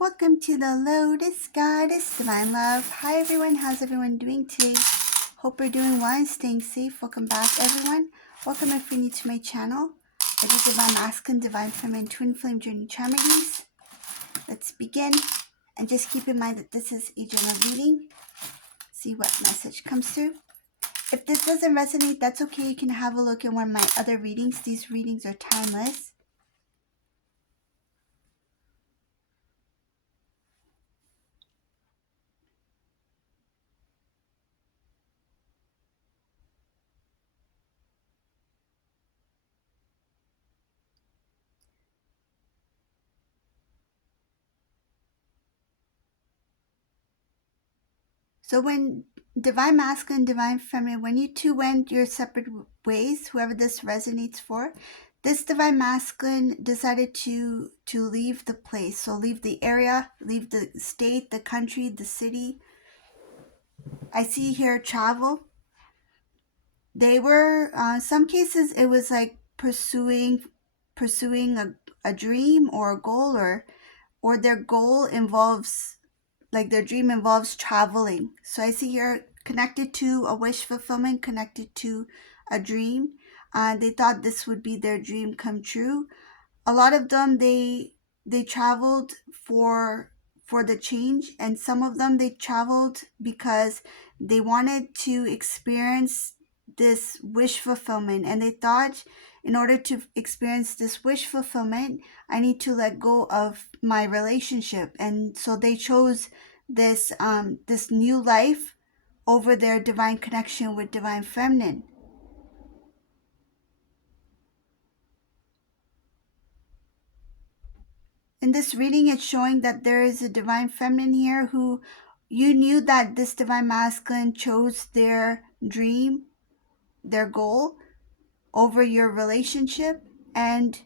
Welcome to the Lotus Goddess Divine Love. Hi everyone, how's everyone doing today? Hope you're doing well and staying safe. Welcome back everyone. Welcome if you're new to my channel. I do Divine Masculine, Divine Feminine, Twin Flame Journey Charm readings. Let's begin. And just keep in mind that this is a general reading. See what message comes through. If this doesn't resonate, that's okay. You can have a look at one of my other readings. These readings are timeless. So when Divine Masculine, Divine Feminine, when you two went your separate ways, whoever this resonates for, this Divine Masculine decided to leave the place. So leave the area, leave the state, the country, the city. I see here travel. They were, some cases it was like pursuing a dream or a goal, or their goal involves, like their dream involves traveling. So I see here connected to a wish fulfillment, connected to a dream. They thought this would be their dream come true. A lot of them, they traveled for the change, and some of them they traveled because they wanted to experience this wish fulfillment, and they thought, in order to experience this wish fulfillment, I need to let go of my relationship. And so they chose this this new life over their divine connection with Divine Feminine. In this reading, it's showing that there is a Divine Feminine here who, you knew that this Divine Masculine chose their dream, their goal, over your relationship. And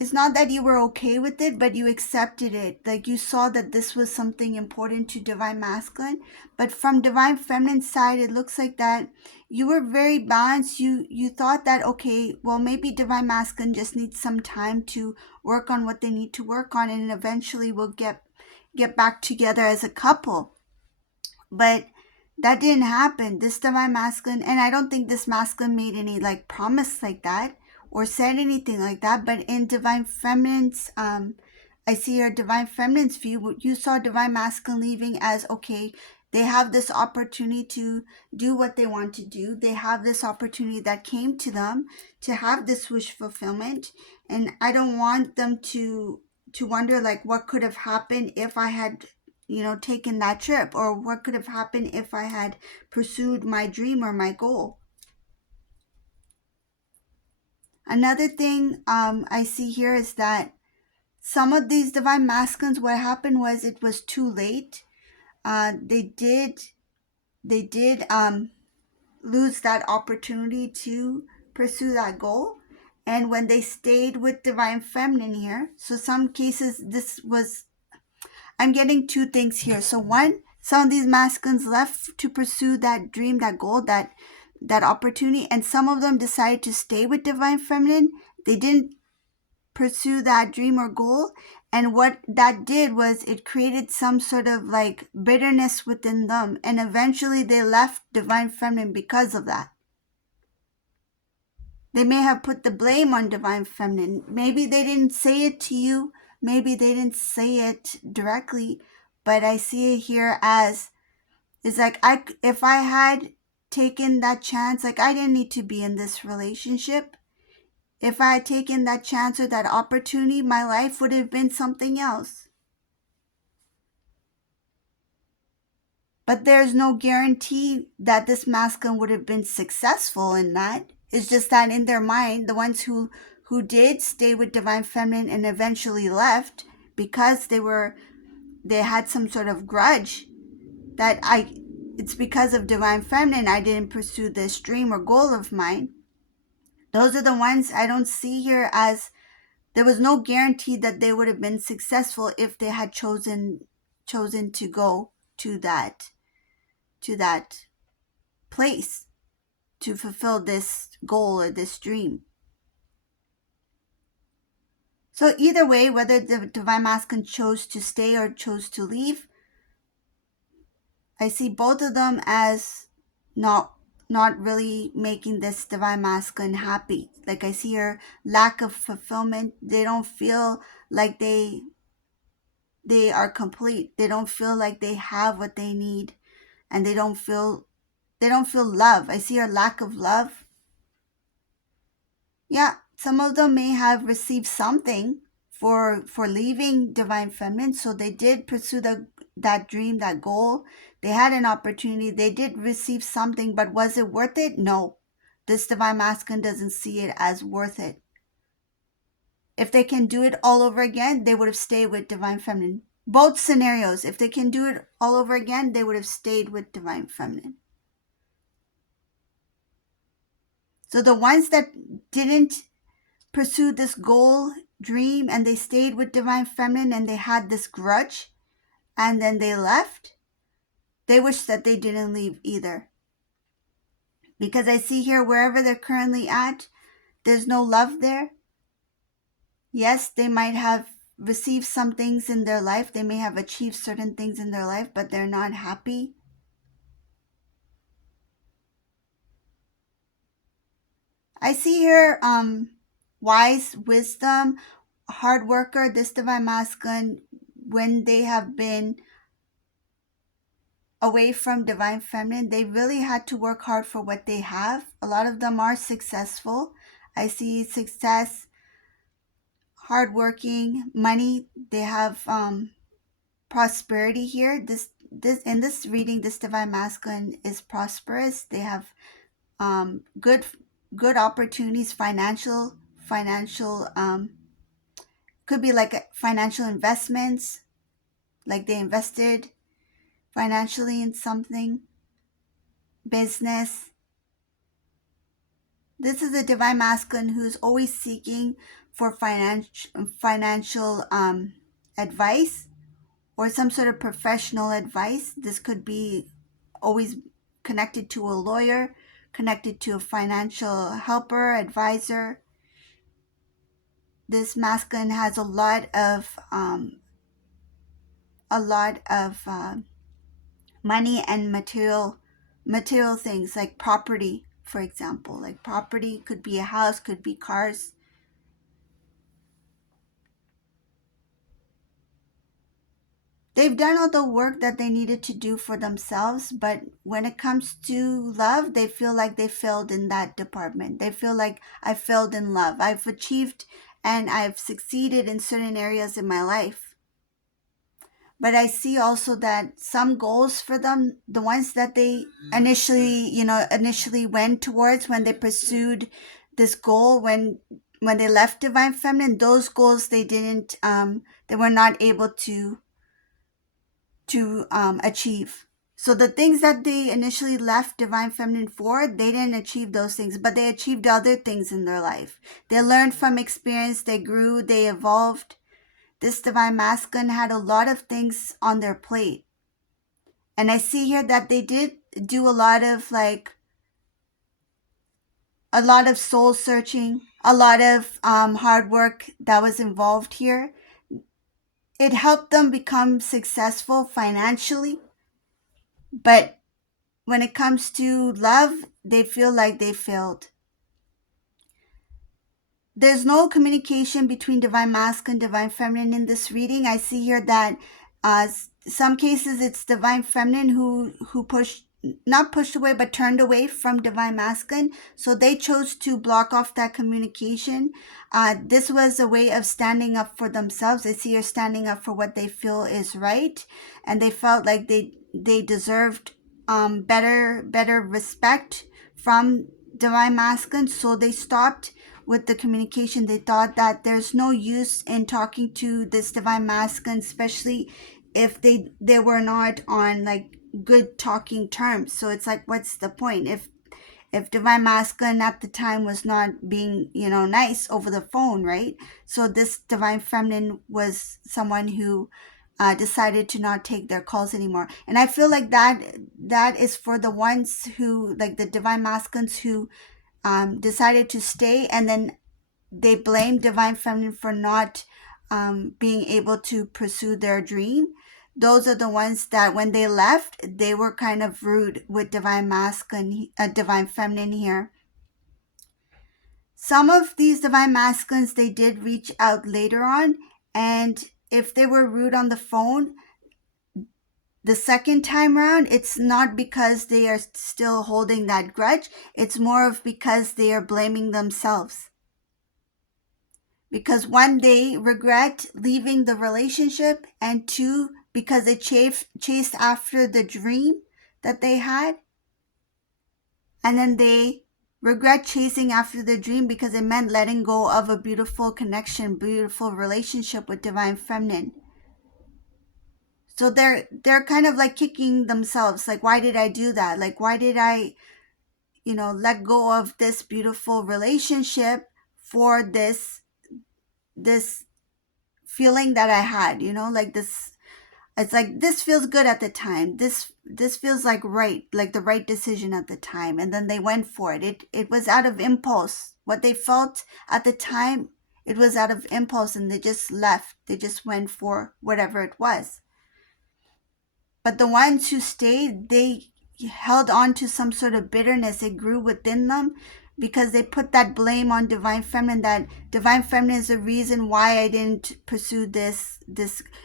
it's not that you were okay with it, but you accepted it. Like, you saw that this was something important to Divine Masculine. But from Divine Feminine side, it looks like that you were very balanced. You thought that, okay, well, maybe Divine Masculine just needs some time to work on what they need to work on, and eventually we'll get back together as a couple. But that didn't happen. This Divine Masculine, and I don't think this masculine made any like promise like that or said anything like that. But in Divine Feminine's, I see your Divine Feminine's view, you saw Divine Masculine leaving as, okay, they have this opportunity to do what they want to do. They have this opportunity that came to them to have this wish fulfillment. And I don't want them to wonder like what could have happened if I had, taken that trip, or what could have happened if I had pursued my dream or my goal. Another thing I see here is that some of these Divine Masculines, what happened was it was too late. They did lose that opportunity to pursue that goal. And when they stayed with Divine Feminine here, so some cases this was, I'm getting two things here. So one, some of these masculines left to pursue that dream, that goal, that opportunity, and some of them decided to stay with Divine Feminine. They didn't pursue that dream or goal, and what that did was it created some sort of like bitterness within them, and eventually they left Divine Feminine because of that. They may have put the blame on Divine Feminine. Maybe they didn't say it to you, maybe they didn't say it directly, but I see it here as, it's like, if I had taken that chance, like I didn't need to be in this relationship. If I had taken that chance or that opportunity, my life would have been something else. But there's no guarantee that this masculine would have been successful in that. It's just that in their mind, the ones who did stay with Divine Feminine and eventually left because they had some sort of grudge that it's because of Divine Feminine I didn't pursue this dream or goal of mine. Those are the ones I don't see here as, there was no guarantee that they would have been successful if they had chosen to go to that place to fulfill this goal or this dream. So either way, whether the divine masculine chose to stay or chose to leave, I see both of them as not not really making this divine masculine happy. Like I see her lack of fulfillment. They don't feel like they are complete. They don't feel like they have what they need, and they don't feel love. I see her lack of love. Yeah, some of them may have received something for leaving divine feminine, so they did pursue that dream, that goal. They had an opportunity. They did receive something, but was it worth it? No. This divine masculine doesn't see it as worth it. If they can do it all over again, they would have stayed with divine feminine. Both scenarios, if they can do it all over again, they would have stayed with divine feminine. So the ones that didn't pursue this goal, dream, and they stayed with divine feminine and they had this grudge and then they left, they wish that they didn't leave either. Because I see here, wherever they're currently at, there's no love there. Yes, they might have received some things in their life. They may have achieved certain things in their life, but they're not happy. I see here wise, wisdom, hard worker, this divine masculine, when they have been away from divine feminine, they really had to work hard for what they have. A lot of them are successful. I see success, hardworking, money. They have prosperity here. This in this reading, this divine masculine is prosperous. They have good opportunities, financial could be like financial investments, like they invested financially in something, business. This is a divine masculine who's always seeking for financial advice or some sort of professional advice. This could be always connected to a lawyer, connected to a financial helper, advisor. This masculine has a lot of money and material things, like property, for example. Like property could be a house, could be cars. They've done all the work that they needed to do for themselves, but when it comes to love, they feel like they failed in that department. They feel like I failed in love. I've achieved and I've succeeded in certain areas in my life. But I see also that some goals for them, the ones that they initially went towards when they pursued this goal, when they left divine feminine, those goals they were not able to achieve. So the things that they initially left divine feminine for, they didn't achieve those things, but they achieved other things in their life. They learned from experience, they grew, they evolved. This divine masculine had a lot of things on their plate. And I see here that they did do a lot of soul searching, a lot of hard work that was involved here. It helped them become successful financially, but when it comes to love, they feel like they failed. There's no communication between divine masculine and divine feminine in this reading. I see here that some cases it's divine feminine who pushed, not pushed away, but turned away from divine masculine. So they chose to block off that communication. This was a way of standing up for themselves. I see her standing up for what they feel is right, and they felt like they deserved better respect from divine masculine. So they stopped with the communication. They thought that there's no use in talking to this divine masculine, especially if they were not on like good talking terms. So it's like, what's the point if divine masculine at the time was not being nice over the phone, right? So this divine feminine was someone who decided to not take their calls anymore. And I feel like that is for the ones who, like the divine masculines who decided to stay, and then they blamed divine feminine for not being able to pursue their dream. Those are the ones that when they left, they were kind of rude with divine masculine, divine feminine here. Some of these divine masculines, they did reach out later on, and if they were rude on the phone the second time around, it's not because they are still holding that grudge. It's more of because they are blaming themselves. Because one, they regret leaving the relationship, and two, because they chased after the dream that they had, and then they regret chasing after the dream because it meant letting go of a beautiful connection, beautiful relationship with divine feminine. So they're kind of like kicking themselves, like, why did I do that? Like, why did I let go of this beautiful relationship for this feeling that I had, like this. It's like, this feels good at the time, this feels like right, like the right decision at the time, and then they went for it. It was out of impulse. What they felt at the time, it was out of impulse, and they just left. They just went for whatever it was. But the ones who stayed, they held on to some sort of bitterness. It grew within them because they put that blame on divine feminine, that divine feminine is the reason why I didn't pursue this.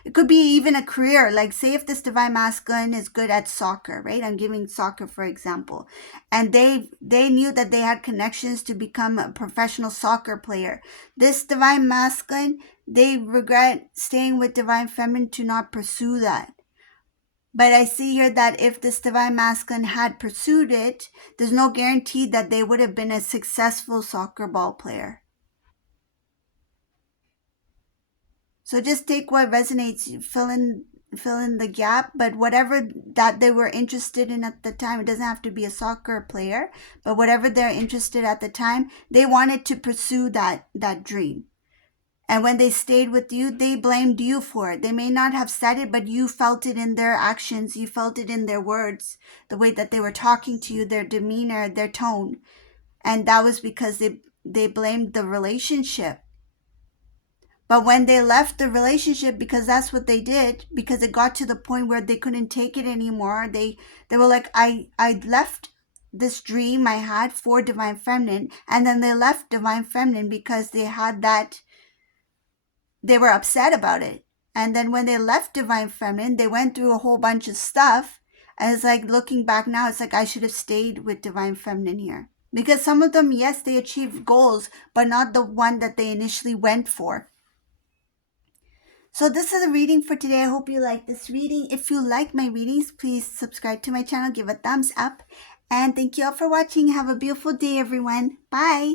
It could be even a career. Like, say if this divine masculine is good at soccer, right? I'm giving soccer for example. And they knew that they had connections to become a professional soccer player. This divine masculine, they regret staying with divine feminine to not pursue that. But I see here that if this divine masculine had pursued it, there's no guarantee that they would have been a successful soccer ball player. So just take what resonates, fill in the gap. But whatever that they were interested in at the time, it doesn't have to be a soccer player, but whatever they're interested at the time, they wanted to pursue that dream. And when they stayed with you, they blamed you for it. They may not have said it, but you felt it in their actions. You felt it in their words, the way that they were talking to you, their demeanor, their tone. And that was because they blamed the relationship. But when they left the relationship, because that's what they did, because it got to the point where they couldn't take it anymore, they were like, I left this dream I had for divine feminine, and then they left divine feminine because they had that, they were upset about it. And then when they left divine feminine, they went through a whole bunch of stuff. And it's like, looking back now, it's like, I should have stayed with divine feminine here. Because some of them, yes, they achieved goals, but not the one that they initially went for. So this is a reading for today. I hope you like this reading. If you like my readings, please subscribe to my channel, give a thumbs up. And thank you all for watching. Have a beautiful day, everyone. Bye.